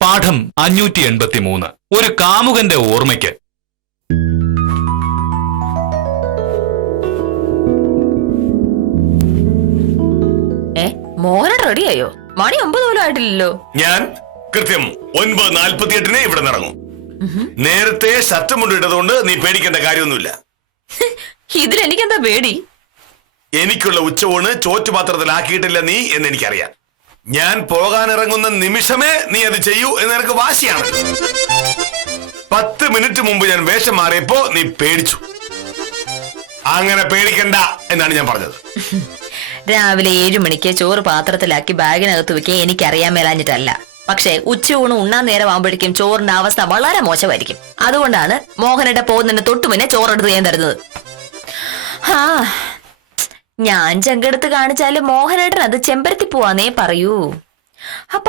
പാഠം 583 ഒരു കാമുകന്റെ ഓർമ്മയ്ക്ക്. മോഹൻ റെഡിയായോ? മണി 9 പോലും ആയിട്ടില്ലല്ലോ. ഞാൻ കൃത്യം 9:48 ഇവിടെ ഇറങ്ങും. നേരത്തെ ഷർട്ട് മുണ്ടിട്ടതുകൊണ്ട് നീ പേടിക്കേണ്ട കാര്യമൊന്നുമില്ല. ഇതിലെനിക്കെന്താ പേടി? എനിക്കുള്ള ഉച്ചയൂണ് ചോറ്റുപാത്രത്തിലാക്കിയിട്ടില്ല നീ എന്ന് എനിക്കറിയാം. ഞാൻ പോകാനിറങ്ങുന്ന നിമിഷമേ നീ അത് ചെയ്യൂ എന്ന് എനിക്ക് വാശിയാണ്. 10 മിനിറ്റ് മുമ്പ് ഞാൻ വേഷം മാറിയപ്പോ നീ പേടിച്ചു. അങ്ങനെ പേടിക്കണ്ട എന്നാണ് ഞാൻ പറഞ്ഞത്. രാവിലെ 7 മണിക്ക് ചോറ് പാത്രത്തിലാക്കി ബാഗിനകത്ത് വെക്കാൻ എനിക്കറിയാൻ മേലാഞ്ഞിട്ടല്ല. പക്ഷെ ഉച്ചയൂണ് ഉണ്ണാൻ നേരം ആകുമ്പോഴേക്കും ചോറിന്റെ അവസ്ഥ വളരെ മോശമായിരിക്കും. അതുകൊണ്ടാണ് മോഹനയുടെ പോകുന്നതിന് തൊട്ടു മുന്നേ ചോറെടുത്ത് ഞാൻ തരുന്നത്. ഞാൻ ചെങ്കെടുത്ത് കാണിച്ചാല് മോഹനേട്ടൻ അത് ചെമ്പരത്തി പോവാന്നേ പറയൂ.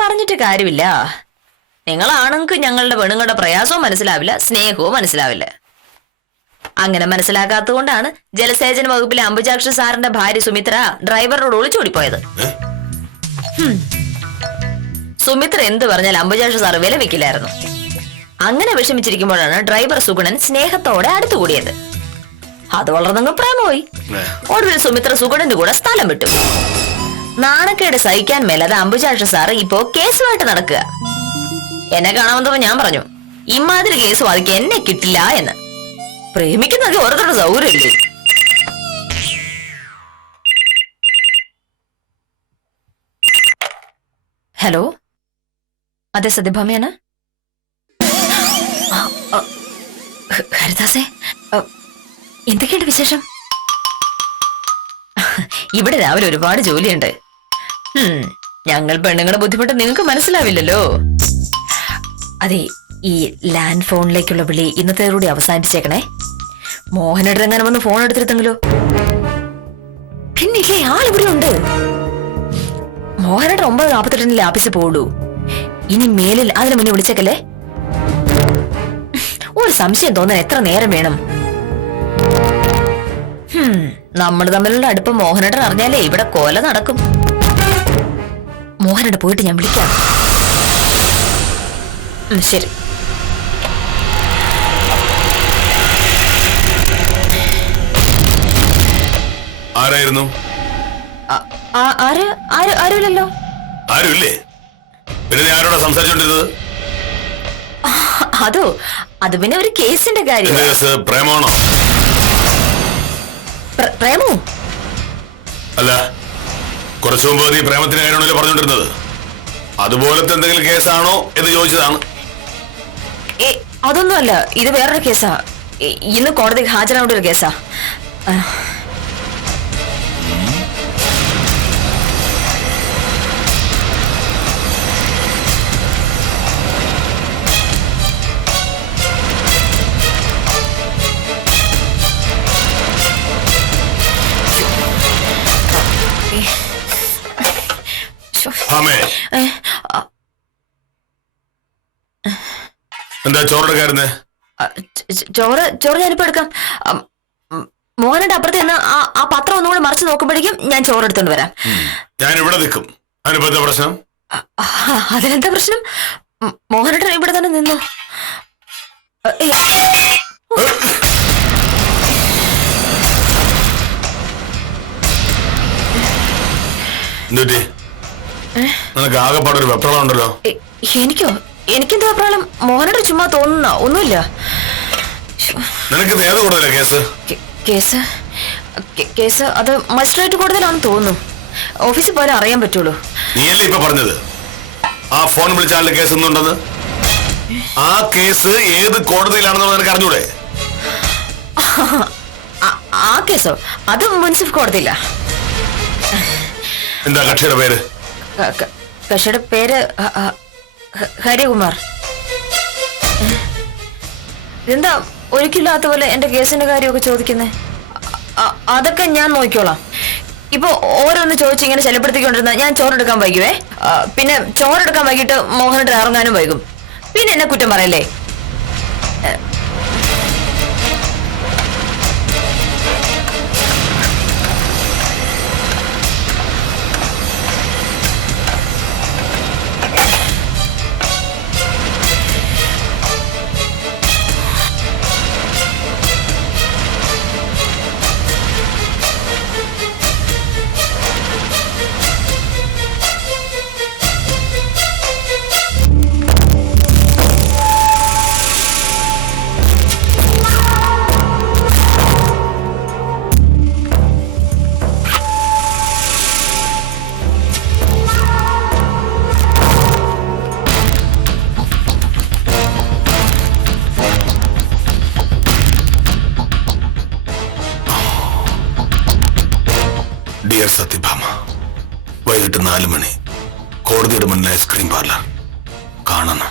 പറഞ്ഞിട്ട് കാര്യമില്ല. നിങ്ങളാണെങ്കിൽ ഞങ്ങളുടെ പെണ്ണുങ്ങളുടെ പ്രയാസവും മനസ്സിലാവില്ല, സ്നേഹവും മനസ്സിലാവില്ല. അങ്ങനെ മനസ്സിലാക്കാത്തത് കൊണ്ടാണ് ജലസേചന വകുപ്പിലെ അംബുജാക്ഷ സാറിന്റെ ഭാര്യ സുമിത്ര ഡ്രൈവറോട് ഒളിച്ചോടിപ്പോയത്. സുമിത്ര എന്ത് പറഞ്ഞാൽ അംബുജാക്ഷ സാർ വില വെക്കില്ലായിരുന്നു. അങ്ങനെ വിഷമിച്ചിരിക്കുമ്പോഴാണ് ഡ്രൈവർ സുഗുണൻ സ്നേഹത്തോടെ അടുത്തുകൂടിയത്. അത് വളർന്നങ്ങ് പ്രേമമായി. ഒടുവിൽ സുമിത്ര സുഗുണന്റെ കൂടെ സ്ഥലം വിട്ടു. നാണക്കേട് സഹിക്കാൻ മേലാതെ അംബുജാക്ഷ സാർ ഇപ്പോ കേസുമായിട്ട് നടക്കുക. എന്നെ കാണാമെന്നപ്പോ ഞാൻ പറഞ്ഞു, ഇമാതിരി കേസ് വാദിക്കാൻ എന്നെ കിട്ടില്ല എന്ന്. പ്രേമിക്കുന്നതൊക്കെ ഓരോരുത്തരുടെ സൗകര്യമില്ലേ? ഹലോ, അതെ സത്യഭാമയാണ്. ഹരിദാസേ, എന്തൊക്കെയുണ്ട് വിശേഷം? ഇവിടെ രാവിലെ ഒരുപാട് ജോലിയുണ്ട്. ഞങ്ങൾ പെണ്ണുങ്ങളുടെ ബുദ്ധിമുട്ട് നിങ്ങൾക്ക് മനസ്സിലാവില്ലല്ലോ. അതെ, ഈ ലാൻഡ് ഫോണിലേക്കുള്ള വിളി ഇന്നത്തേകൂടി അവസാനിപ്പിച്ചേക്കണേ. മോഹനെടുത്തെങ്ങനെ വന്ന് ഫോൺ എടുത്തിരുന്നെങ്കിലോ? പിന്നില്ലേ, ആളിവിടെ ഉണ്ട്. മോഹനയുടെ 9:48 ആഫീസിൽ പോളൂ. ഇനി മേലിൽ അതിന് മുന്നേ വിളിച്ചേക്കല്ലേ. ഒരു സംശയം തോന്നാൻ എത്ര നേരം വേണം? നമ്മൾ തമ്മിലുള്ള അടുപ്പം മോഹനേട്ടൻ അറിഞ്ഞാലേ ഇവിടെ കൊല നടക്കും. മോഹനോട് പോയിട്ട് ഞാൻ വിളിക്കാം. ശരി. ആരായിരുന്നു? ആരുമില്ലല്ലോ. ആരുമില്ലേ? പിന്നെ ആരോടാ സംസാരിച്ചോണ്ടിരുന്നത്? അത് പിന്നെ ഒരു കേസിന്റെ കാര്യം. പ്രേമാണോ? പ്രേമോ? അല്ല, കുറച്ചു മുമ്പ് നീ പ്രേമത്തിന്റെ കാര്യമാണല്ലോ പറഞ്ഞോണ്ടിരുന്നത്. അതുപോലത്തെ എന്തെങ്കിലും കേസാണോ എന്ന് ചോദിച്ചതാണ്. അതൊന്നുമല്ല, ഇത് വേറൊരു കേസാ. ഇന്ന് കോടതിക്ക് ഹാജരാവേണ്ട ഒരു കേസാ. എന്താ ചോറെടുക്കായിരുന്നേ? ചോറ് ഞാനിപ്പോ എടുക്കാം. മോഹനന്റെ അപ്പുറത്ത് നിന്ന് ആ പത്രം ഒന്നുകൂടെ മറിച്ച് നോക്കുമ്പോഴേക്കും ഞാൻ ചോറെടുത്തോണ്ട് വരാം. ഞാൻ ഇവിടെ നിൽക്കും. അതിനെന്താ പ്രശ്നം? അതിനെന്താ പ്രശ്നം? മോഹനേട്ടൻ ഇവിടെ തന്നെ നിന്നു. നിനക്ക് ആകെപ്പാടൊരു വെപ്രാളം ഉണ്ടല്ലോ. എനിക്കെന്താ വെപ്രാളം? മോഹനോട് ചുമ്മാ തോന്നുന്ന ഒന്നുമില്ല. നിനക്ക് ഏത് കൂടുതലാ കേസ്? കേസ് അത് മജിസ്ട്രേറ്റ് കോടതിയിലാണെന്ന് തോന്നുന്നു. ഓഫീസിൽ പോയാലും അറിയാൻ പറ്റുള്ളൂ. നീയല്ലേ ഇപ്പൊ പറഞ്ഞത് ആ ഫോൺ വിളിച്ച ആളുടെ കേസ് ഒന്നുണ്ടെന്ന്? ആ കേസ് ഏത് കോടതിയിലാണെന്ന് നിനക്ക് അറിഞ്ഞൂടെ? ആ കേസോ? അത് മുനിസിപ്പൽ കോടതിയില്ല. എന്താ കക്ഷിയുടെ പേര്? കക്ഷിയുടെ പേര് ഹരികുമാർ. എന്താ ഒരിക്കലാത്ത പോലെ എന്റെ കേസിന്റെ കാര്യമൊക്കെ ചോദിക്കുന്നേ? അതൊക്കെ ഞാൻ നോക്കിക്കോളാം. ഇപ്പൊ ഓരോന്ന് ചോദിച്ചിങ്ങനെ ശല്യപ്പെടുത്തിക്കൊണ്ടിരുന്ന ഞാൻ ചോറെടുക്കാൻ വൈകുവേ. പിന്നെ ചോറെടുക്കാൻ വൈകിട്ട് മോഹനോട് ഇറങ്ങാനും വൈകും. പിന്നെ എന്നെ കുറ്റം പറയല്ലേ? ഡിയർ സത്യഭാമ, വൈകിട്ട് 4 മണി കോടതിയുടെ മുന്നിൽ ഐസ്ക്രീം പാർലർ കാണണം.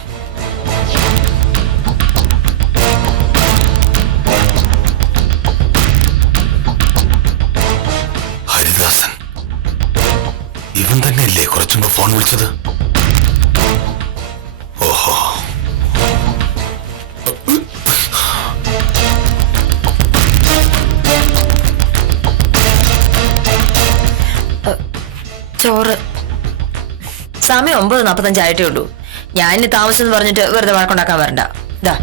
ഹരിദാസൻ ഇവൻ തന്നെയല്ലേ കുറച്ചുമ്പോ ഫോൺ വിളിച്ചത്? ഓഹോ. ചോറ്. സമയം 9:45 ആയിട്ടേ ഉള്ളൂ. ഞാൻ ഇനി താമസം പറഞ്ഞിട്ട് വെറുതെ വഴക്കുണ്ടാക്കാൻ വരണ്ട. ഇതാ.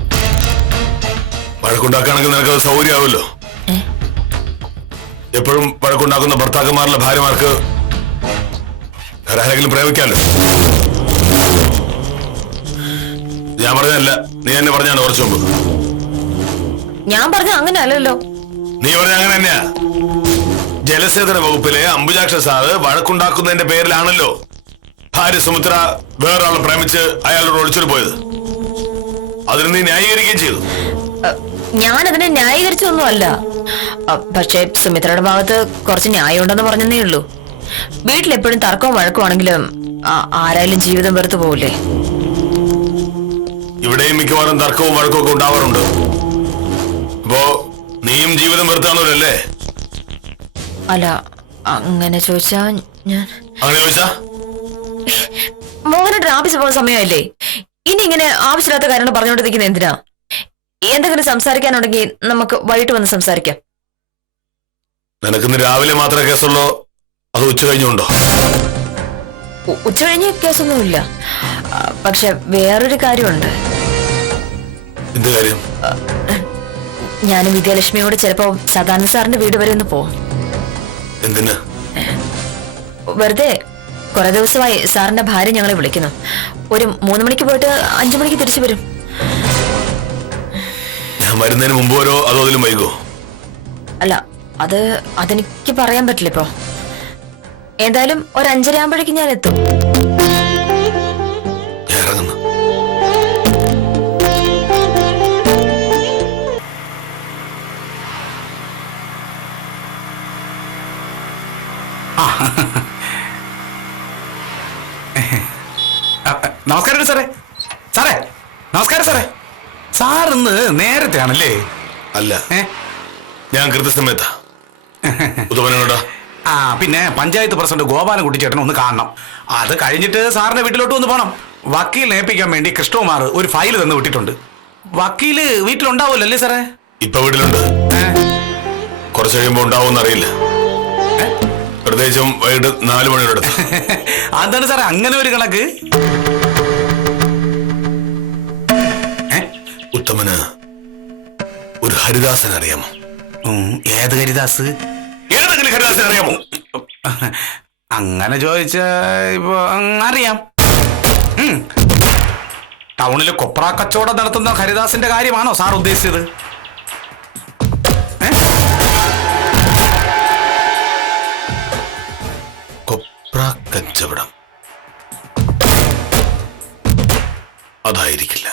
വഴക്കുണ്ടാക്കുകയാണെങ്കിൽ നിനക്ക് സൗകര്യമാവുമല്ലോ. എപ്പോഴും വഴക്കുണ്ടാക്കുന്ന ഭർത്താക്കന്മാരുടെ ഭാര്യമാർക്ക് വേറെ ആരെങ്കിലും പ്രേമിക്കാമല്ലോ. ഞാൻ പറഞ്ഞതല്ല, നീ എന്നെ പറഞ്ഞാണ് കുറച്ചു മുമ്പ്. ഞാൻ പറഞ്ഞ അങ്ങനെ അല്ലല്ലോ. നീ പറഞ്ഞ അങ്ങനെ തന്നെയാ. ജലസേചന വകുപ്പിലെ അംബുജാക്ഷ സാറ് വഴക്കുണ്ടാക്കുന്നതിന്റെ പേരിലാണല്ലോ ഭാര്യ സുമിത്ര വേറൊരാളെ പ്രേമിച്ച് അയാളോട് ഒളിച്ചോട് പോയത്. അതിന് നീ ന്യായീകരിക്കുകയും ചെയ്തു. ഞാൻ അതിനെ ന്യായീകരിച്ചൊന്നും അല്ല. പക്ഷേ സുമിത്രയുടെ ഭാഗത്ത് കുറച്ച് ന്യായം ഉണ്ടെന്ന് പറഞ്ഞതേ ഉള്ളൂ. വീട്ടിലെപ്പോഴും തർക്കവും വഴക്കുവാണെങ്കിലും ആരായാലും ജീവിതം വെറുത്തു പോവില്ലേ? ഇവിടെയും മിക്കവാറും തർക്കവും വഴക്കവും ഒക്കെ ഉണ്ടാവാറുണ്ട്. അപ്പോ നീയും ജീവിതം വെറുത്താണല്ലേ? അല്ല, അങ്ങനെ ചോദിച്ചാ ഞാൻ അങ്ങനെ ചോദിച്ചാ മോഹനയുടെ ഓഫീസിൽ പോകുന്ന സമയമല്ലേ? ഇനി ഇങ്ങനെ ആവശ്യമില്ലാത്ത കാര്യങ്ങൾ പറഞ്ഞുകൊണ്ടിരിക്കുന്നത് എന്തിനാ? എന്തെങ്കിലും സംസാരിക്കാനുണ്ടെങ്കിൽ നമുക്ക് വൈകിട്ട് വന്ന് സംസാരിക്കാം. നിനക്കിന്ന് രാവിലെ മാത്രമേ കേസുള്ളൂ, അത് ഉച്ച കഴിഞ്ഞുണ്ടോ? ഉച്ച കഴിഞ്ഞ് കേസൊന്നുമില്ല. പക്ഷെ വേറൊരു കാര്യമുണ്ട്. എന്ത് കാര്യം? ഞാനും വിദ്യാലക്ഷ്മിയോട് ചിലപ്പോ സദാനന്ദ സാറിന്റെ വീട് വരെ ഒന്ന് പോവും. എന്തിന്? വെറുതെ. കുറെ ദിവസമായി സാറിന്റെ ഭാര്യ ഞങ്ങളെ വിളിക്കുന്നു. ഒരു 3 മണിക്ക് പോയിട്ട് 5 മണിക്ക് തിരിച്ചു വരും. ഞാൻ വരുന്നതിന് മുമ്പ് വരോ അതോ അതിലും വൈകോ? അല്ല, അതെനിക്ക് പറയാൻ പറ്റില്ല ഇപ്പൊ. എന്തായാലും ഒരു 5:30 ആകുമ്പോഴേക്കും ഞാൻ എത്തും. ഇറങ്ങുന്നു. നമസ്കാരം സാറേ. സാറേ നമസ്കാരം സാറേ. സാറിന്ന് നേരത്തെ ആണല്ലേ? അല്ല, ഞാൻ കൃത്യസമയത്താ. പിന്നെ പഞ്ചായത്ത് പ്രസിഡന്റ് ഗോപാലൻ കുട്ടിച്ചേട്ടൻ ഒന്ന് കാണണം. അത് കഴിഞ്ഞിട്ട് സാറിന്റെ വീട്ടിലോട്ട് ഒന്ന് പോണം. വക്കീലിനെ ഏൽപ്പിക്കാൻ വേണ്ടി കൃഷ്ണകുമാർ ഒരു ഫയൽ തന്നു വിട്ടിട്ടുണ്ട്. വക്കീല് വീട്ടിലുണ്ടാവുമല്ലോ അല്ലേ സാറേ? ഇപ്പൊ വീട്ടിലുണ്ട്. കുറച്ച് കഴിയുമ്പോ ഉണ്ടാവും അറിയില്ല. പ്രത്യേകിച്ചും വൈകിട്ട് 4 മണിയുടെ അടുത്ത്. അതാണ് സാറേ അങ്ങനെ ഒരു കണക്ക്. ഉത്തമന് ഒരു ഹരിദാസൻ അറിയാമോ? ഏത് ഹരിദാസ്? ഏതെങ്കിലും ഹരിദാസൻ അറിയാമോ? അങ്ങനെ ചോദിച്ച ഇപ്പൊ അറിയാം. ടൗണില് കൊപ്ര കച്ചവടം നടത്തുന്ന ഹരിദാസിന്റെ കാര്യമാണോ സാർ ഉദ്ദേശിച്ചത്? കൊപ്ര കച്ചവടം അതായിരിക്കില്ല.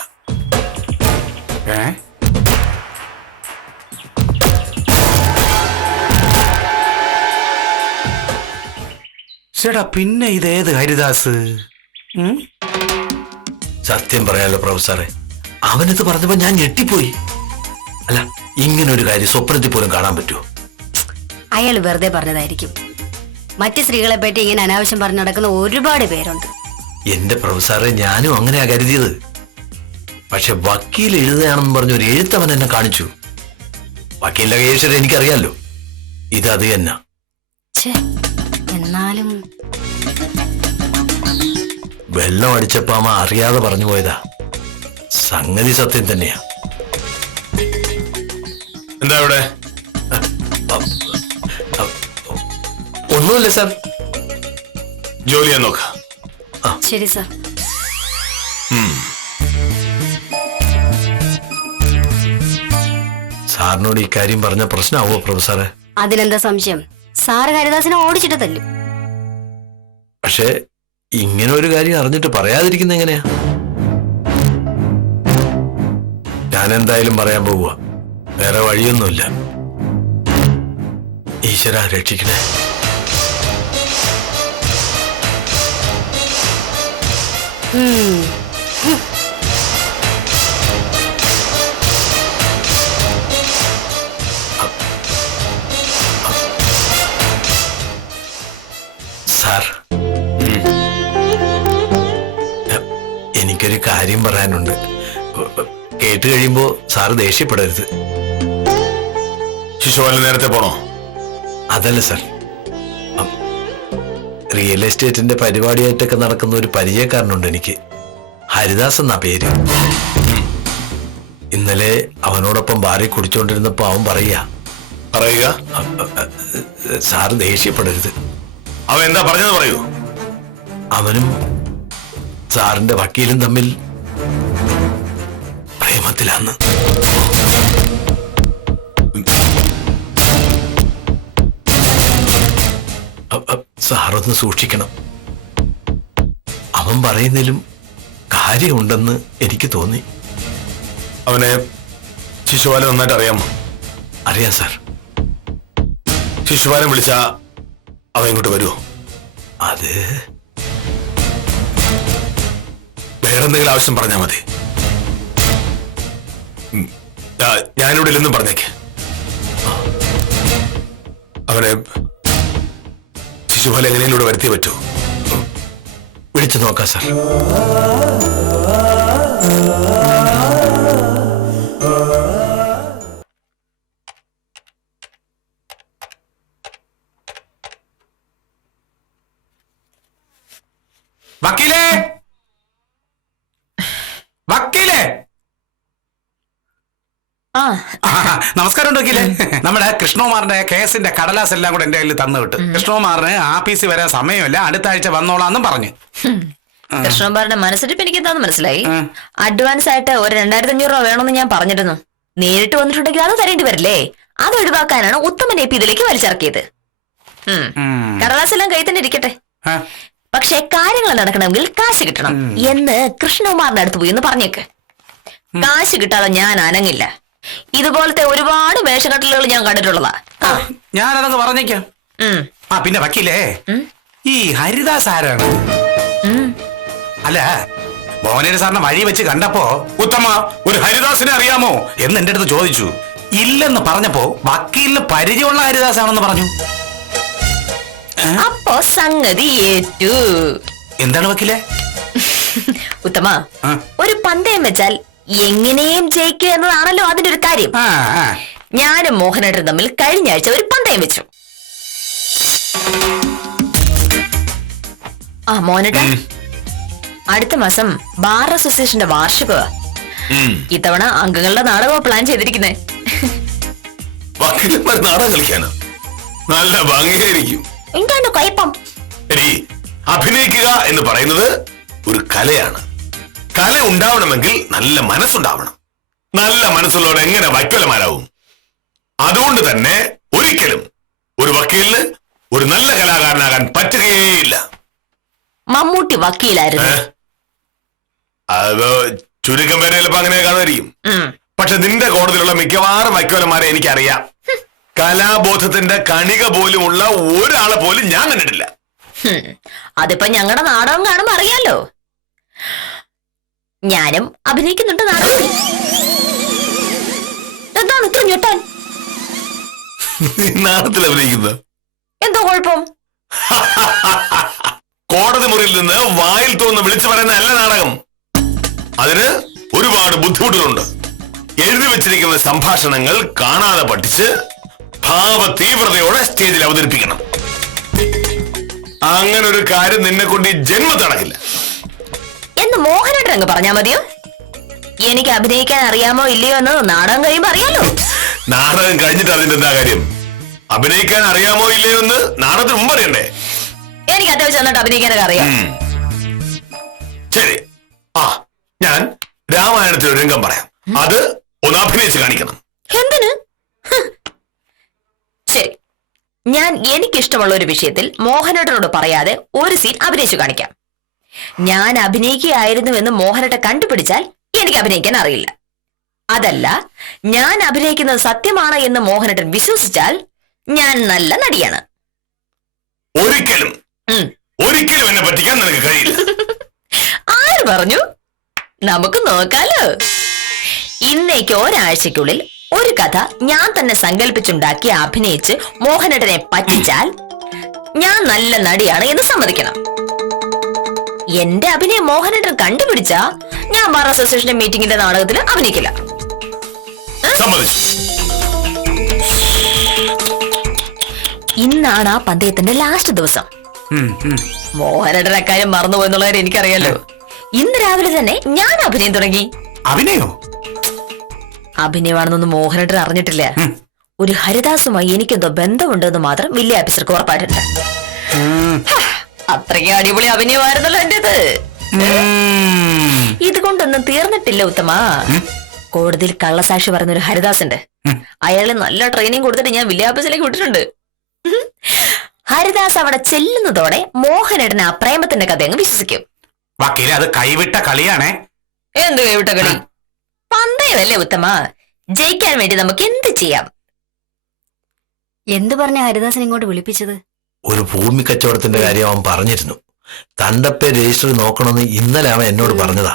ചേട്ടാ, പിന്നെ ഇതേത് ഹരിദാസ്? സത്യം പറയാലോ പ്രൊഫസറെ, അവനത് പറഞ്ഞപ്പോ ഞാൻ ഞെട്ടിപ്പോയി. അല്ല, ഇങ്ങനൊരു കാര്യം സ്വപ്നത്തിൽ പോലും കാണാൻ പറ്റുമോ? അയാൾ വെറുതെ പറഞ്ഞതായിരിക്കും. മറ്റു സ്ത്രീകളെ പറ്റി ഇങ്ങനെ അനാവശ്യം പറഞ്ഞു നടക്കുന്ന ഒരുപാട് പേരുണ്ട്. എന്റെ പ്രൊഫസറെ, ഞാനും അങ്ങനെയാ കരുതിയത്. പക്ഷെ വക്കീൽ എഴുതുകയാണെന്ന് പറഞ്ഞ ഒരു എഴുത്തവൻ എന്നെ കാണിച്ചു. വക്കീലിന്റെ കേസ് എനിക്കറിയാലോ. ഇത് അത് തന്നെ. എന്നാലും വെള്ളം അടിച്ചപ്പോ അമ്മ അറിയാതെ പറഞ്ഞു പോയതാ. സംഗതി സത്യം തന്നെയാ. എന്താ ഇവിടെ? ഒന്നുമില്ല സാർ. ജോലി ചെയ്യാൻ നോക്ക. ശരി സാർ. സാറിനോട് ഈ കാര്യം പറഞ്ഞ പ്രശ്നമാവോ പ്രൊഫസറെ? അതിലെന്താ സംശയം? സാറ് ഹരിദാസിനെ ഓടിച്ചിട്ട് തല്ലും. പക്ഷെ ഇങ്ങനെ ഒരു കാര്യം അറിഞ്ഞിട്ട് പറയാതിരിക്കുന്ന എങ്ങനെയാ? ഞാൻ എന്തായാലും പറയാൻ പോവുക. വേറെ വഴിയൊന്നുമില്ല. ഈശ്വര രക്ഷിക്കണേ. ഉം. സാർ, എനിക്കൊരു കാര്യം പറയാനുണ്ട്. കേട്ട് കഴിയുമ്പോ സാർ ദേഷ്യപ്പെടരുത്. ശിശുപാലൻ നേരത്തെ പോണോ? അതല്ല സാർ, റിയൽ എസ്റ്റേറ്റിന്റെ പരിപാടിയായിട്ടൊക്കെ നടക്കുന്ന ഒരു പരിചയക്കാരനുണ്ട് എനിക്ക്. ഹരിദാസ് എന്നാ പേര്. ഇന്നലെ അവനോടൊപ്പം ബാറി കുടിച്ചോണ്ടിരുന്നപ്പോ അവൻ പറയുക. സാർ ദേഷ്യപ്പെടരുത്. അവൻ എന്താ പറഞ്ഞത് പറയൂ. അവനും സാറിന്റെ വക്കീലും തമ്മിൽ പ്രേമത്തിലാന്ന്. സാറൊന്ന് സൂക്ഷിക്കണം. അവൻ പറയുന്നതിലും കാര്യമുണ്ടെന്ന് എനിക്ക് തോന്നി. അവനെ ശിശുപാലൻ നന്നായിട്ട് അറിയാമോ? അറിയാം സാർ. ശിശുപാലൻ വിളിച്ച അവൻ ഇങ്ങോട്ട് വരുമോ? അത് വേറെന്തെങ്കിലും ആവശ്യം പറഞ്ഞാൽ മതി. ഞാനിവിടെ ഇല്ലെന്നും പറഞ്ഞേക്ക്. അവനെ ശിശുപാലൻ എങ്ങനെയും ഇവിടെ വരുത്തിയേ പറ്റൂ. വിളിച്ചു നോക്കാം സാർ. വക്കീലേ, വക്കീലേ. ആ നമസ്കാരം വക്കീലേ. നമ്മുടെ കൃഷ്ണകുമാറിന്റെ കേസിന്റെ കടലാസ് എല്ലാം കൂടെ എന്റെ കയ്യിൽ തന്നു വിട്ടു. കൃഷ്ണകുമാറിന് ആഫീസിൽ വരാൻ സമയമില്ല, അടുത്ത ആഴ്ച വന്നോളാന്നും പറഞ്ഞു. കൃഷ്ണകുമാറിന്റെ മനസ്സിലിപ്പ് എനിക്ക് എന്താന്ന് മനസ്സിലായി. അഡ്വാൻസ് ആയിട്ട് ഒരു 2500 രൂപ വേണമെന്ന് ഞാൻ പറഞ്ഞിരുന്നു. നേരിട്ട് വന്നിട്ടുണ്ടെങ്കിൽ അത് തരേണ്ടി വരില്ലേ? അത് ഒഴിവാക്കാനാണ് ഉത്തമൻ എപ്പി ഇതിലേക്ക് വലിച്ചിറക്കിയത്. കടലാസ് എല്ലാം കൈ തന്നെ ഇരിക്കട്ടെ. പക്ഷെ കാര്യങ്ങൾ നടക്കണമെങ്കിൽ കാശ് കിട്ടണം എന്ന് കൃഷ്ണകുമാറിന്റെ അടുത്ത് പോയി എന്ന് പറഞ്ഞേക്ക്. കാശ് കിട്ടാതെ ഞാൻ അനങ്ങില്ല. ഇതുപോലത്തെ ഒരുപാട് വേഷകെട്ടലുകൾ ഞാൻ കണ്ടിട്ടുള്ളതാ. ഞാനതൊക്കെ പറഞ്ഞേക്കാം. പിന്നെ വക്കീലേ, ഈ ഹരിദാസ് ആരാണ്? അല്ല, മോഹനേരി സാറിനെ വഴി വെച്ച് കണ്ടപ്പോ ഉത്തമ ഒരു ഹരിദാസിനെ അറിയാമോ എന്ന് എന്റെ അടുത്ത് ചോദിച്ചു. ഇല്ലെന്ന് പറഞ്ഞപ്പോ വക്കീലിന് പരിചയമുള്ള ഹരിദാസാണെന്ന് പറഞ്ഞു. അപ്പോ സംഗതി ഏറ്റു. എന്താണ് വക്കീലെ? ഉത്തമ, ഒരു പന്തയം വെച്ചാൽ എങ്ങനെയും ജയിക്കുക എന്നതാണല്ലോ അതിന്റെ ഒരു കാര്യം. ഞാനും മോഹനേട്ടനും തമ്മിൽ കഴിഞ്ഞ ആഴ്ച ഒരു പന്തയം വെച്ചു. മോഹനേട്ട, അടുത്ത മാസം ബാർ അസോസിയേഷന്റെ വാർഷികമാ. ഇത്തവണ അംഗങ്ങളുടെ നാടകമാണ് പ്ലാൻ ചെയ്തിരിക്കുന്നേ. നാടകം കളിക്കാനോ? നല്ല ഭംഗിയായിരിക്കും. എന്താണ് കുഴപ്പം? അഭിനയിക്കുക എന്ന് പറയുന്നത് ഒരു കലയാണ്. കല ഉണ്ടാവണമെങ്കിൽ നല്ല മനസ്സുണ്ടാവണം. നല്ല മനസ്സുള്ളവർ എങ്ങനെ വക്കീലന്മാരാവും? അതുകൊണ്ട് തന്നെ ഒരിക്കലും ഒരു വക്കീലിന് ഒരു നല്ല കലാകാരനാകാൻ പറ്റുകയേയില്ല. മമ്മൂട്ടി വക്കീലായിരുന്നു. അത് ചുരുക്കം പേരെ ചിലപ്പോ അങ്ങനെ കാണുമായിരിക്കും. പക്ഷെ നിന്റെ കോടതിയിലുള്ള മിക്കവാറും വക്കീലന്മാരെ എനിക്കറിയാം. കലാബോധത്തിന്റെ കണിക പോലുമുള്ള ഒരാളെ പോലും ഞാൻ കണ്ടിട്ടില്ല. അതിപ്പോ ഞങ്ങളുടെ നാടകം കാണുമ്പോ അറിയാലോ. ഞാനും അഭിനയിക്കുന്നുണ്ട് നാടകത്തിൽ. എന്താണ് ഇത്ര ഞെട്ടാൻ? നാടകത്തിൽ അഭിനയിക്കുന്നത് എന്തോ കുഴപ്പം? കോടതി മുറിയിൽ നിന്ന് വായിൽ തോന്നുന്ന വിളിച്ചു പറയുന്ന അല്ല നാടകം. അതിന് ഒരുപാട് ബുദ്ധിമുട്ടുകളുണ്ട്. എഴുതി വെച്ചിരിക്കുന്ന സംഭാഷണങ്ങൾ കാണാതെ പഠിച്ച് ഭാവ തീവ്രതയോടെ സ്റ്റേജിൽ അവതരിപ്പിക്കണം. അങ്ങനെ ഒരു കാര്യം നിന്നെ കൊണ്ട് ഈ ജന്മത്തിൽ നടക്കില്ല എന്ന് മോഹനേട്ടൻ അങ്ങ് പറഞ്ഞാ മതിയോ? എനിക്ക് അഭിനയിക്കാൻ അറിയാമോ ഇല്ലയോ എന്ന് നാടകം കഴിയുമ്പോ അറിയാലോ. നാടകം കഴിഞ്ഞിട്ട് അതിന്റെ എന്താ കാര്യം? അഭിനയിക്കാൻ അറിയാമോ ഇല്ലയോ എന്ന് നാടകത്തിന് മുമ്പ് അറിയണ്ടേ? എനിക്ക് അത്യാവശ്യം നന്നായിട്ട് അഭിനയിക്കാനൊക്കെ അറിയാം. ശരി, ഞാൻ രാമായണത്തിൽ ഒരു രംഗം പറയാം. അത് ഒന്ന് അഭിനയിച്ച് കാണിക്കണം. എന്തിന്? ശരി, ഞാൻ എനിക്കിഷ്ടമുള്ള ഒരു വിഷയത്തിൽ മോഹനേട്ടനോട് പറയാതെ ഒരു സീൻ അഭിനയിച്ചു കാണിക്കാം. ഞാൻ അഭിനയിക്കുകയായിരുന്നു എന്ന് മോഹനേട്ടൻ കണ്ടുപിടിച്ചാൽ എനിക്ക് അഭിനയിക്കാൻ അറിയില്ല. അതല്ല, ഞാൻ അഭിനയിക്കുന്നത് സത്യമാണ് എന്ന് മോഹനേട്ടൻ വിശ്വസിച്ചാൽ ഞാൻ നല്ല നടിയാണ്. ഒരിക്കലും ഒരിക്കലും എന്നെ പറ്റിക്കാൻ നിനക്ക് കഴിയില്ല. ആര് ആര് പറഞ്ഞു? നമുക്ക് നോക്കാലോ. ഇന്നേക്ക് ഒരാഴ്ചക്കുള്ളിൽ ഒരു കഥ ഞാൻ തന്നെ സങ്കല്പിച്ചുണ്ടാക്കി അഭിനയിച്ച് മോഹനേട്ടനെ പറ്റിച്ചാൽ ഞാൻ നല്ല നടിയാണ് എന്ന് സമ്മതിക്കണം. എന്റെ അഭിനയം മോഹനേട്ടൻ കണ്ടുപിടിച്ച ഞാൻ ബാർ അസോസിയേഷന്റെ മീറ്റിംഗിന്റെ നാടകത്തിൽ അഭിനയിക്കില്ല. സമ്മതിച്ചു. ഇന്നാണ് ആ പന്തയത്തിന്റെ ലാസ്റ്റ് ദിവസം. മോഹനേട്ടൻ അക്കാര്യം മറന്നുപോയെന്നുള്ള കാര്യം എനിക്കറിയാലോ. ഇന്ന് രാവിലെ തന്നെ ഞാൻ അഭിനയം തുടങ്ങി. അഭിനയോ? അഭിനയമാണെന്നൊന്നും മോഹനേട്ടൻ അറിഞ്ഞിട്ടില്ല. ഒരു ഹരിദാസുമായി എനിക്കെന്തോ ബന്ധമുണ്ടെന്ന് മാത്രം വലിയ ഓഫീസർക്ക് ഉറപ്പായിട്ടുണ്ട്. അത്രയ്ക്ക് അടിപൊളി അഭിനയമായിരുന്നല്ലോ എന്റേത്. ഇതുകൊണ്ടൊന്നും തീർന്നിട്ടില്ല ഉത്തമ. കോടതിയിൽ കള്ളസാക്ഷി പറഞ്ഞൊരു ഹരിദാസുണ്ട്. അയാളെ നല്ല ട്രെയിനിങ് കൊടുത്തിട്ട് ഞാൻ വലിയ ഓഫീസിലേക്ക് വിട്ടിട്ടുണ്ട്. ഹരിദാസ് അവിടെ ചെല്ലുന്നതോടെ മോഹനേട്ടൻ ആ പ്രേമത്തിന്റെ കഥ അങ്ങ് വിശ്വസിക്കും. വക്കീലെ, അത് കൈവിട്ട കളിയാണേ. എന്ത് കൈവിട്ട കളി? പന്തയമല്ലേ ഉത്തമ. ജയിക്കാൻ വേണ്ടി നമുക്ക് എന്ത് ചെയ്യാം. എന്ത് പറഞ്ഞ ഹരിദാസൻ ഇങ്ങോട്ട് വിളിപ്പിച്ചത്? ഒരു ഭൂമി കച്ചവടത്തിന്റെ കാര്യം അവൻ പറഞ്ഞിരുന്നു. തണ്ടപ്പേ രജിസ്റ്റർ നോക്കണമെന്ന് ഇന്നലെ അവൻ എന്നോട് പറഞ്ഞതാ.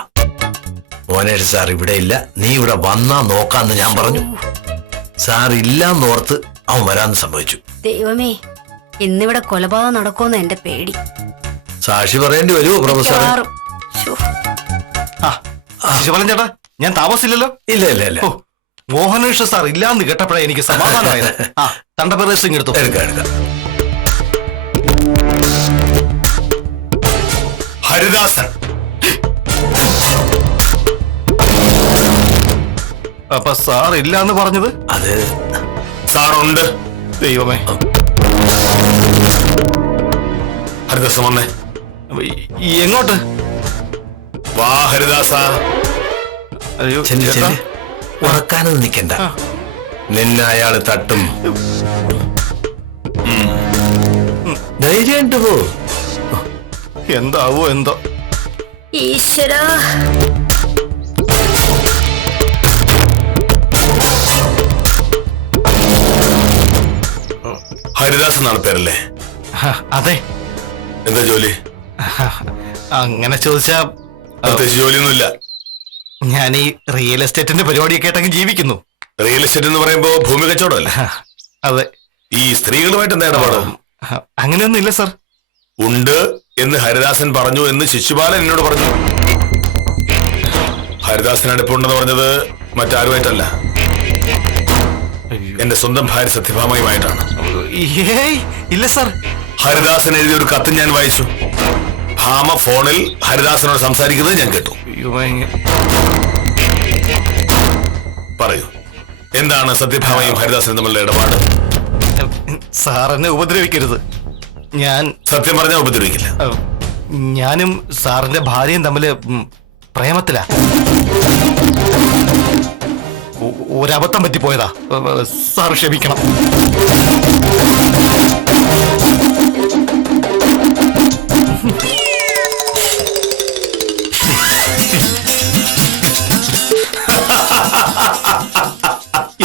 മോനേഷ് സാർ ഇവിടെ ഇല്ല, നീ ഇവിടെ വന്നാ നോക്കാന്ന് ഞാൻ പറഞ്ഞു. സാർ ഇല്ലാന്നോർത്ത് അവൻ വരാന്ന് സംഭവിച്ചു. ദൈവമേ, ഇന്നിവിടെ കൊലപാതകം നടക്കുമെന്ന് എന്റെ പേടി. സാക്ഷി പറയേണ്ടി വരുമോ പ്രൊഫസർ? മിക്കവാറും. ശ്ശോ. ശിവലൻ ചേട്ടാ, ഞാൻ താമസിച്ചില്ലല്ലോ. ഇല്ല ഇല്ല ഇല്ല. ഓ, മോഹനേഷ് സാർ ഇല്ലാന്ന് കേട്ടപ്പോഴേ എനിക്ക് സമാധാനമായത്. ആ, തണ്ടപ്രദേശം എടുത്തു. എടുക്കാം എടുക്കാം. ഹരിദാസൻ. അപ്പൊ സാർ ഇല്ലാന്ന് പറഞ്ഞത്? അത് സാറുണ്ട്. ദൈവമേ. ഹരിദാസൻ വന്നേ. എങ്ങോട്ട്? വാ ഹരിദാസ. അയ്യോ ചെല്ലു ചേട്ടാ. ചെല്ലു. ഉറക്കാനൊന്നും നിൽക്കണ്ട. നിന്നെ അയാള് തട്ടും. ധൈര്യമായിട്ട് പോ. എന്താവോ എന്തോ. ഈശ്വരാ. ഹരിദാസൻ എന്നാണ് പേരല്ലേ? അതെ. എന്താ ജോലി? അങ്ങനെ ചോദിച്ചാ പ്രത്യേകിച്ച് ജോലിയൊന്നുമില്ല. ഞാൻ ഈ റിയൽ എസ്റ്റേറ്റിന്റെ പരിപാടിയൊക്കെ ആയിട്ടങ്ങ് ജീവിക്കുന്നു. റിയൽ എസ്റ്റേറ്റ് എന്ന് പറയുമ്പോ ഭൂമി കച്ചവടമല്ലേ? അതെ. ഈ സ്ത്രീകളുമായിട്ട് എന്താ ഇടപാടോ? അങ്ങനെയൊന്നും ഇല്ല സാർ. ഉണ്ട് എന്ന് ഹരിദാസൻ പറഞ്ഞു എന്ന് ശിശുപാലൻ എന്നോട് പറഞ്ഞു. ഹരിദാസൻ അടുപ്പുണ്ടെന്ന് പറഞ്ഞത് മറ്റാരുമായിട്ടല്ല, എന്റെ സ്വന്തം ഭാര്യ സത്യഭാമയുമായിട്ടാണ്. ഏയ് ഇല്ല സാർ. ഹരിദാസൻ എഴുതിയ ഒരു കത്ത് ഞാൻ വായിച്ചു. ഭാമ ഫോണിൽ ഹരിദാസനോട് സംസാരിക്കുന്നത് ഞാൻ കേട്ടു. പറയൂ, എന്താണ് സത്യഭാമയും ഹരിദാസനും തമ്മിലുള്ള ഇടപാട്? സാർ എന്നെ ഉപദ്രവിക്കരുത്. ഞാൻ സത്യം പറഞ്ഞാൽ ഉപദ്രവിക്കില്ല. ഞാനും സാറിന്റെ ഭാര്യയും തമ്മില് പ്രേമത്തിലാ. ഒരബദ്ധം പറ്റിപ്പോയതാ. സാർ ക്ഷമിക്കണം.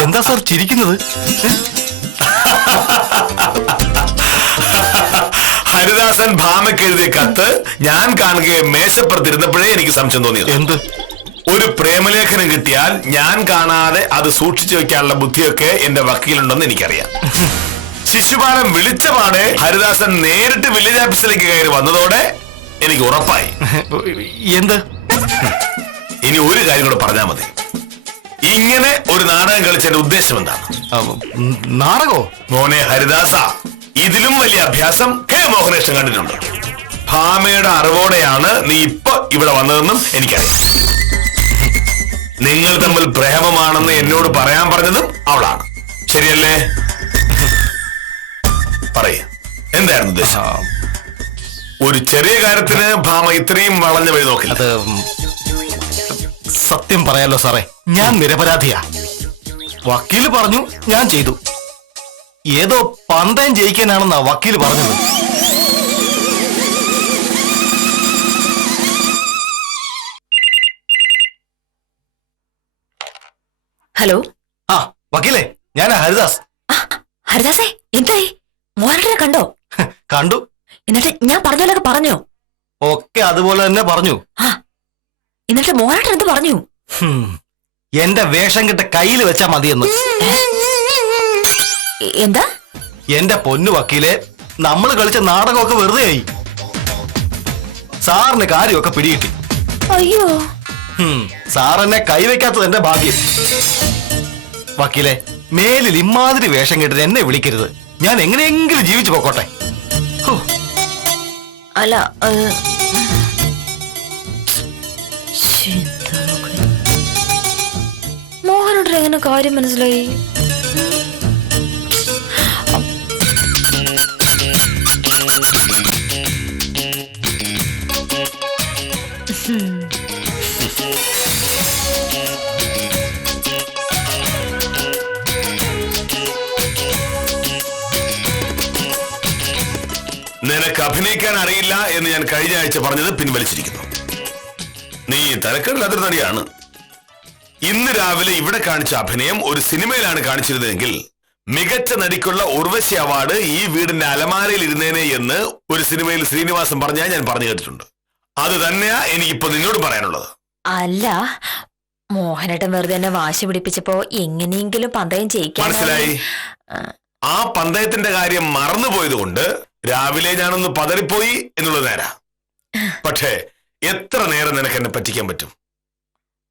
എന്താ സാർ ചിരിക്കുന്നത്? ഹരിദാസൻ ഭാമയ്ക്ക് എഴുതിയ കത്ത് ഞാൻ കാണുകയും മേശപ്പുറത്തിരുന്നപ്പോഴേ എനിക്ക് സംശയം തോന്നിയത്. എന്ത്? ഒരു പ്രേമലേഖനം കിട്ടിയാൽ ഞാൻ കാണാതെ അത് സൂക്ഷിച്ചു വെക്കാനുള്ള ബുദ്ധിയൊക്കെ എന്റെ വക്കീലുണ്ടെന്ന് എനിക്കറിയാം. ശിശുപാലൻ വിളിച്ച പാടെ ഹരിദാസൻ നേരിട്ട് വില്ലേജ് ഓഫീസിലേക്ക് കയറി വന്നതോടെ എനിക്ക് ഉറപ്പായി. എന്ത്? ഇനി ഒരു കാര്യം കൂടെ പറഞ്ഞാൽ മതി. ഇങ്ങനെ ഒരു നാടകം കളിച്ചതിന്റെ ഉദ്ദേശം എന്താണ്? നാടകോ? മോനെ ഹരിദാസ, ഇതിലും വലിയ അഭ്യാസം കെ മോഹനേഷൻ കണ്ടിട്ടുണ്ട്. ഭാമയുടെ അറിവോടെയാണ് നീ ഇപ്പൊ ഇവിടെ വന്നതെന്നും എനിക്കറിയാം. നിങ്ങൾ തമ്മിൽ പ്രേമമാണെന്ന് എന്നോട് പറയാൻ പറഞ്ഞതും അവളാണ്, ശരിയല്ലേ? പറയ, എന്തായിരുന്നു ഉദ്ദേശം? ഒരു ചെറിയ കാര്യത്തിന് ഭാമ ഇത്രയും വളഞ്ഞ വഴി നോക്കില്ല. അത് സത്യം പറയാലോ സാറേ, ഞാൻ നിരപരാധിയാ. വക്കീല് പറഞ്ഞു, ഞാൻ ചെയ്തു. ഏതോ പന്തയം ജയിക്കാനാണെന്നാ വക്കീല് പറഞ്ഞത്. ഹലോ. ആ വക്കീലേ, ഞാൻ ഹരിദാസ്. ഹരിദാസേ, എന്തായി? മോഹനേട്ടനെ കണ്ടോ? കണ്ടു. എന്നിട്ട് ഞാൻ പറഞ്ഞോലൊക്കെ പറഞ്ഞോ? ഒക്കെ അതുപോലെ തന്നെ പറഞ്ഞു. എന്നിട്ട് മോഹനേട്ടൻ എന്ത് പറഞ്ഞു? എന്റെ വേഷം കിട്ട കയ്യിൽ വെച്ചാ മതിയെന്ന്. എന്താ? എന്റെ പൊന്നു വക്കീലെ, നമ്മൾ കളിച്ച നാടകമൊക്കെ വെറുതെ ആയി. സാറിന് കാര്യമൊക്കെ പിടികിട്ടി. അയ്യോ, സാർ എന്നെ കൈവയ്ക്കാത്തത് എന്റെ ഭാഗ്യം. വക്കീലെ, മേലിൽ ഇമാതിരി വേഷം കെട്ടിട്ട് എന്നെ വിളിക്കരുത്. ഞാൻ എങ്ങനെയെങ്കിലും ജീവിച്ചു പോക്കോട്ടെ. അല്ല മോഹനേട്ടൻ എങ്ങനെ കാര്യം മനസ്സിലായി? നിനക്ക് അഭിനയിക്കാൻ അറിയില്ല എന്ന് ഞാൻ കഴിഞ്ഞ ആഴ്ച പറഞ്ഞത് പിൻവലിച്ചിരിക്കുന്നു. നീ തരക്കേടില്ലാത്തൊരു നടിയാണ്. ഇന്ന് രാവിലെ ഇവിടെ കാണിച്ച അഭിനയം ഒരു സിനിമയിലാണ് കാണിച്ചിരുന്നതെങ്കിൽ മികച്ച നടിക്കുള്ള ഉർവശി അവാർഡ് ഈ വീടിന്റെ അലമാരയിൽ ഇരുന്നേനെ എന്ന് ഒരു സിനിമയിൽ ശ്രീനിവാസൻ പറഞ്ഞാൽ ഞാൻ പറഞ്ഞു കേട്ടിട്ടുണ്ട്. അത് തന്നെയാ എനിക്കിപ്പോ നിന്നോട് പറയാനുള്ളത്. അല്ല, മോഹനേട്ടൻ വെറുതെ എന്നെ വാശി പിടിപ്പിച്ചപ്പോ എങ്ങനെയെങ്കിലും പന്തയം ചെയ്യിക്കാൻ മനസ്സിലായി. ആ പന്തയത്തിന്റെ കാര്യം മറന്നുപോയത് കൊണ്ട് രാവിലെ ഞാനൊന്ന് പതറിപ്പോയി എന്നുള്ളത് നേരാ. പക്ഷേ എത്ര നേരം നിനക്ക് എന്നെ പറ്റിക്കാൻ പറ്റും?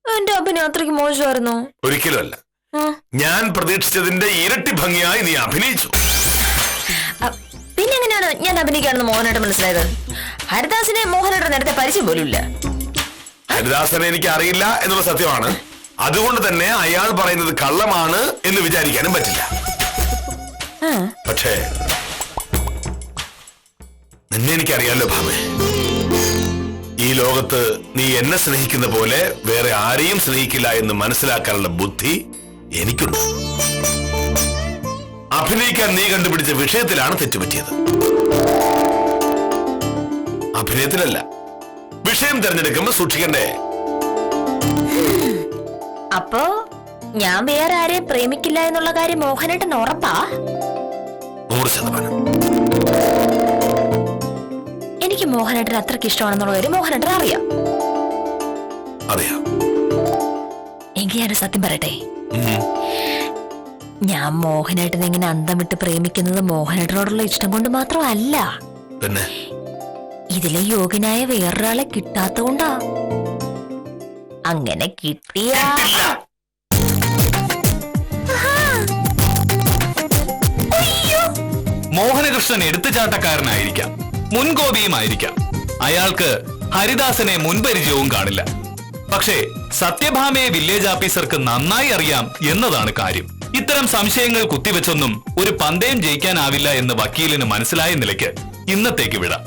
എന്റെ അഭിനയം അത്രയ്ക്ക് മോശമായിരുന്നു? ഒരിക്കലും അല്ല. ഞാൻ പ്രതീക്ഷിച്ചതിന്റെ ഇരട്ടി ഭംഗിയായി നീ അഭിനയിച്ചു. പിന്നെ എങ്ങനെയാണ് ഞാൻ അഭിനയിക്കാണെന്ന് മോഹനേട്ടൻ മനസ്സിലായത്? ഹരിദാസിനെ മോഹനേട്ടൻ നേരത്തെ പരിചയം പോലും ഇല്ല. ഹരിദാസനെ എനിക്ക് അറിയില്ല എന്നുള്ള സത്യമാണ്. അതുകൊണ്ട് തന്നെ അയാൾ പറയുന്നത് കള്ളമാണ് എന്ന് വിചാരിക്കാനും പറ്റില്ല. പക്ഷേ നിന്നെ എനിക്കറിയാലോ ഭാമേ. ഈ ലോകത്ത് നീ എന്നെ സ്നേഹിക്കുന്ന പോലെ വേറെ ആരെയും സ്നേഹിക്കില്ല എന്ന് മനസ്സിലാക്കാനുള്ള ബുദ്ധി എനിക്കുണ്ട്. അഭിനയിക്കാൻ നീ കണ്ടുപിടിച്ച വിഷയത്തിലാണ് തെറ്റുപറ്റിയത്. അഭിനയത്തിലല്ല. വിഷയം തിരഞ്ഞെടുക്കുമ്പോ സൂക്ഷിക്കണ്ടേ? അപ്പോ ഞാൻ വേറെ ആരെയും പ്രേമിക്കില്ല എന്നുള്ള കാര്യം മോഹനേട്ടൻ ഉറപ്പാ? 100%. എനിക്ക് മോഹനേട്ടൻ അത്രയ്ക്ക് ഇഷ്ടമാണെന്നുള്ള കാര്യം മോഹനേട്ടൻ അറിയാം. അറിയാം. എങ്കിൽ ഞാൻ സത്യം പറയട്ടെ, ഞാൻ മോഹനേട്ടനെ ഇങ്ങനെ അന്തം വിട്ട് പ്രേമിക്കുന്നത് മോഹനേട്ടനോടുള്ള ഇഷ്ടം കൊണ്ട് മാത്രമല്ല. പിന്നെ ഇതിലെ യോഗ്യനായ വേറൊരാളെ കിട്ടാത്തോണ്ടാ. അങ്ങനെ കിട്ടിയാ മോഹനകൃഷ്ണൻ എടുത്തുചാട്ടക്കാരനായിരിക്കാം, മുൻകോപിയുമായിരിക്കാം. അയാൾക്ക് ഹരിദാസനെ മുൻപരിചയവും കാണില്ല. പക്ഷേ സത്യഭാമയെ വില്ലേജ് ഓഫീസർക്ക് നന്നായി അറിയാം എന്നതാണ് കാര്യം. ഇത്തരം സംശയങ്ങൾ കുത്തിവെച്ചൊന്നും ഒരു പന്തയം ജയിക്കാനാവില്ല എന്ന് വക്കീലിന് മനസ്സിലായ നിലയ്ക്ക് ഇന്നത്തേക്ക് വിടാം.